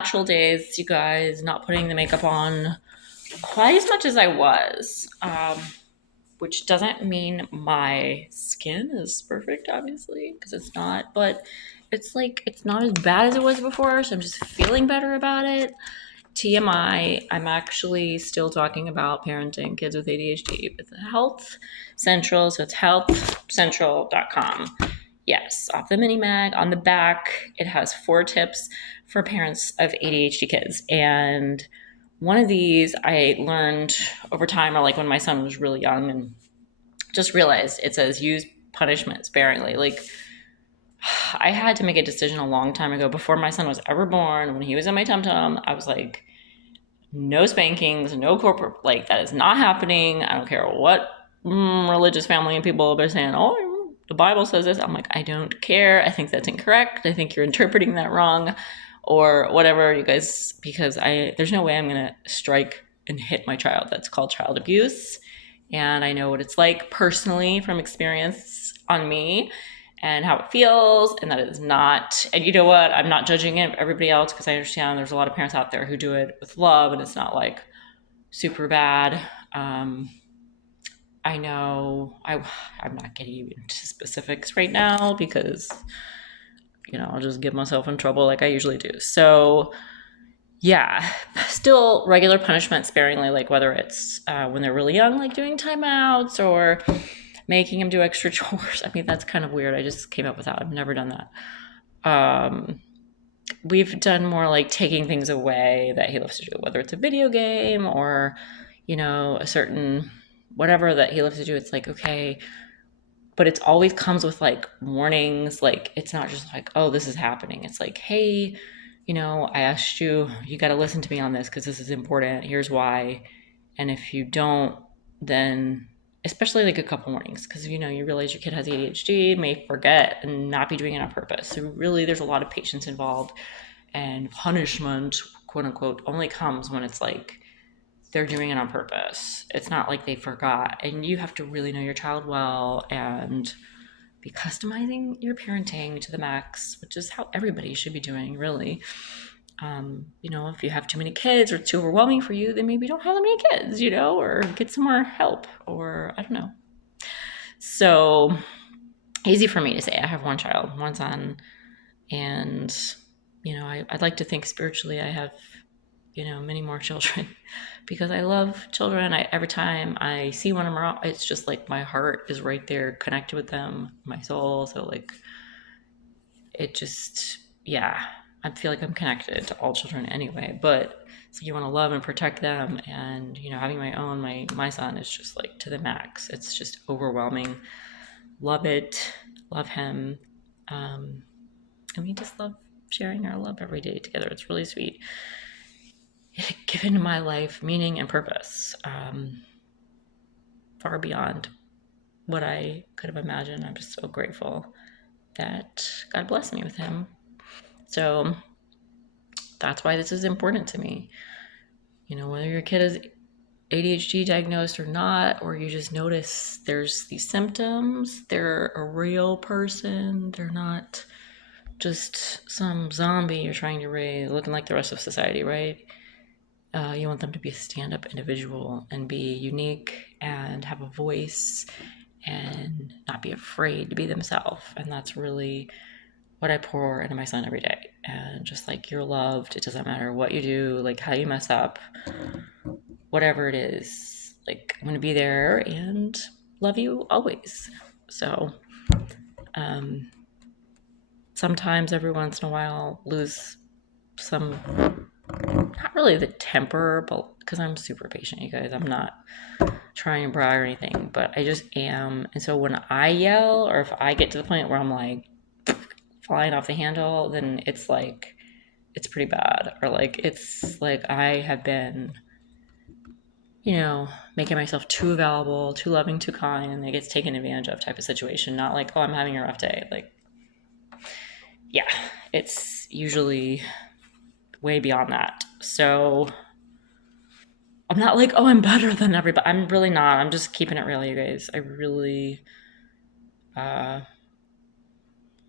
Natural days, you guys, not putting the makeup on quite as much as I was, which doesn't mean my skin is perfect, obviously, because it's not, but it's like it's not as bad as it was before, so I'm just feeling better about it. TMI, I'm actually still talking about parenting kids with ADHD with Health Central, so it's healthcentral.com. Yes, off the mini mag. On the back, it has 4 tips for parents of ADHD kids. And one of these I learned over time, or like when my son was really young, and just realized it says use punishment sparingly. Like, I had to make a decision a long time ago before my son was ever born. When he was in my tum tum, I was like, no spankings, no corporate, like, that is not happening. I don't care what religious family and people are saying, oh, the Bible says this. I'm like, I don't care. I think that's incorrect. I think you're interpreting that wrong or whatever, you guys, because there's no way I'm going to strike and hit my child. That's called child abuse. And I know what it's like personally from experience on me and how it feels, and that is not, and you know what, I'm not judging everybody else, because I understand there's a lot of parents out there who do it with love and it's not like super bad. I know I'm not getting into specifics right now because I'll just get myself in trouble like I usually do. So yeah, still regular punishment sparingly, like whether it's when they're really young, like doing timeouts or making him do extra chores. I mean, that's kind of weird. I just came up with that. I've never done that. We've done more like taking things away that he loves to do, whether it's a video game or, a certain whatever that he loves to do. It's like, okay, but it's always comes with like warnings. Like, it's not just like, oh, this is happening. It's like, hey, I asked you, you got to listen to me on this because this is important. Here's why. And if you don't, then especially like a couple mornings, because you realize your kid has ADHD, may forget and not be doing it on purpose. So really, there's a lot of patience involved, and punishment, quote unquote, only comes when it's like they're doing it on purpose. It's not like they forgot, and you have to really know your child well and be customizing your parenting to the max, which is how everybody should be doing, really. If you have too many kids or it's too overwhelming for you, then maybe don't have that many kids, or get some more help, or I don't know. So easy for me to say. I have one child, one son, and I'd like to think spiritually I have many more children because I love children. Every time I see one of them, it's just like my heart is right there connected with them, my soul. So like it just, yeah, I feel like I'm connected to all children anyway, but so you want to love and protect them. And having my son is just like to the max. It's just overwhelming. Love it, love him. And we just love sharing our love every day together. It's really sweet. It given my life meaning and purpose, far beyond what I could have imagined. I'm just so grateful that God blessed me with him. So that's why this is important to me. Whether your kid is ADHD diagnosed or not, or you just notice there's these symptoms, they're a real person. They're not just some zombie you're trying to raise looking like the rest of society, right? You want them to be a stand-up individual and be unique and have a voice and not be afraid to be themselves. And that's really what I pour into my son every day. And just like, you're loved. It doesn't matter what you do, like how you mess up, whatever it is. Like, I'm going to be there and love you always. So sometimes every once in a while lose some, not really the temper, but because I'm super patient, you guys. I'm not trying to brag or anything, but I just am. And so when I yell, or if I get to the point where I'm like flying off the handle, then it's like, it's pretty bad. Or like, it's like I have been, making myself too available, too loving, too kind, and it gets taken advantage of type of situation. Not like, oh, I'm having a rough day. Like, yeah, it's usually way beyond that. So I'm not like, oh, I'm better than everybody. I'm really not. I'm just keeping it real, you guys. I really, I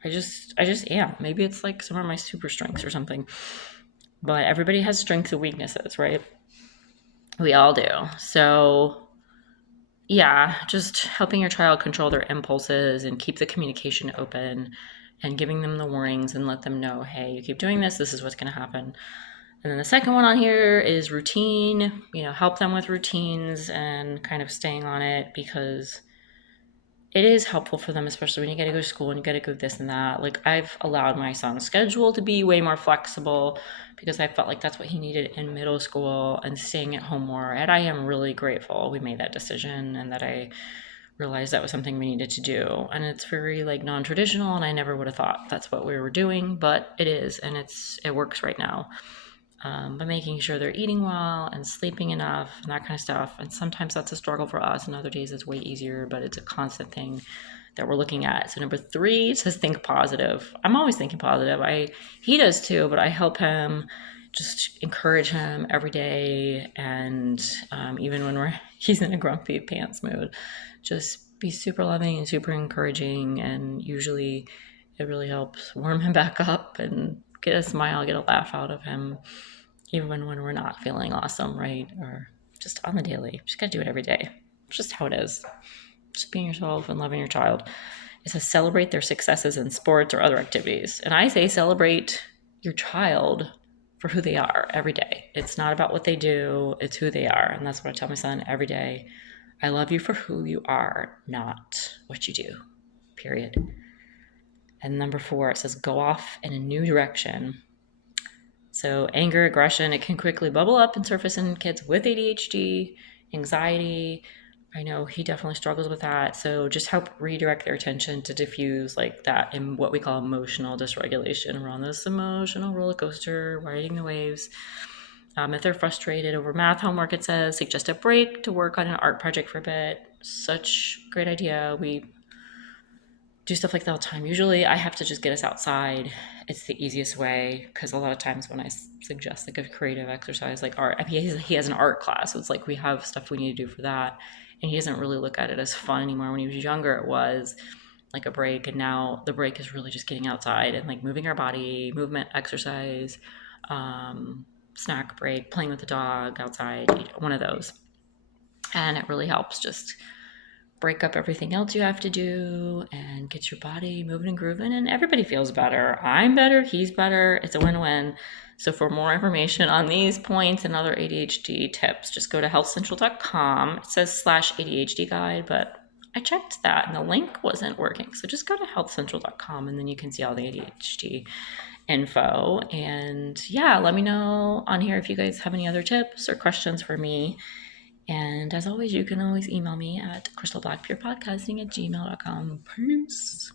just am. Maybe it's like some of my super strengths or something. But everybody has strengths and weaknesses, right? We all do. So, yeah, just helping your child control their impulses and keep the communication open and giving them the warnings and let them know, hey, you keep doing this, this is what's going to happen. And then the second one on here is routine, help them with routines and kind of staying on it, because it is helpful for them, especially when you got to go to school and you got to go this and that. Like, I've allowed my son's schedule to be way more flexible because I felt like that's what he needed in middle school and staying at home more. And I am really grateful we made that decision and that I realized that was something we needed to do. And it's very like non-traditional, and I never would have thought that's what we were doing, but it is, and it works right now. But making sure they're eating well and sleeping enough and that kind of stuff. And sometimes that's a struggle for us, and other days it's way easier, but it's a constant thing that we're looking at. So number 3 says think positive. I'm always thinking positive. He does too, but I help him, just encourage him every day. And even when he's in a grumpy pants mood, just be super loving and super encouraging. And usually it really helps warm him back up and get a smile, get a laugh out of him, even when we're not feeling awesome, right? Or just on the daily. Just gotta do it every day. It's just how it is. Just being yourself and loving your child. It says celebrate their successes in sports or other activities. And I say celebrate your child for who they are every day. It's not about what they do, it's who they are. And that's what I tell my son every day. I love you for who you are, not what you do, period. And number 4, it says go off in a new direction. So anger, aggression, it can quickly bubble up and surface in kids with ADHD, anxiety. I know he definitely struggles with that. So just help redirect their attention to diffuse like that in what we call emotional dysregulation. We're on this emotional roller coaster, riding the waves. If they're frustrated over math homework, it says suggest a break to work on an art project for a bit. Such great idea. We do stuff like that all the time. Usually I have to just get us outside. It's the easiest way, because a lot of times when I suggest like a creative exercise like art, I mean, he has an art class, so it's like we have stuff we need to do for that, and he doesn't really look at it as fun anymore. When he was younger, it was like a break, and now the break is really just getting outside and like moving our body, movement, exercise, snack break, playing with the dog outside, one of those. And it really helps just break up everything else you have to do and get your body moving and grooving, and everybody feels better. I'm better, he's better. It's a win-win. So for more information on these points and other ADHD tips, just go to healthcentral.com. It says /ADHD guide, but I checked that and the link wasn't working. So just go to healthcentral.com and then you can see all the ADHD info. And yeah, let me know on here if you guys have any other tips or questions for me. And as always, you can always email me at crystalblackpurepodcasting@gmail.com. Peace.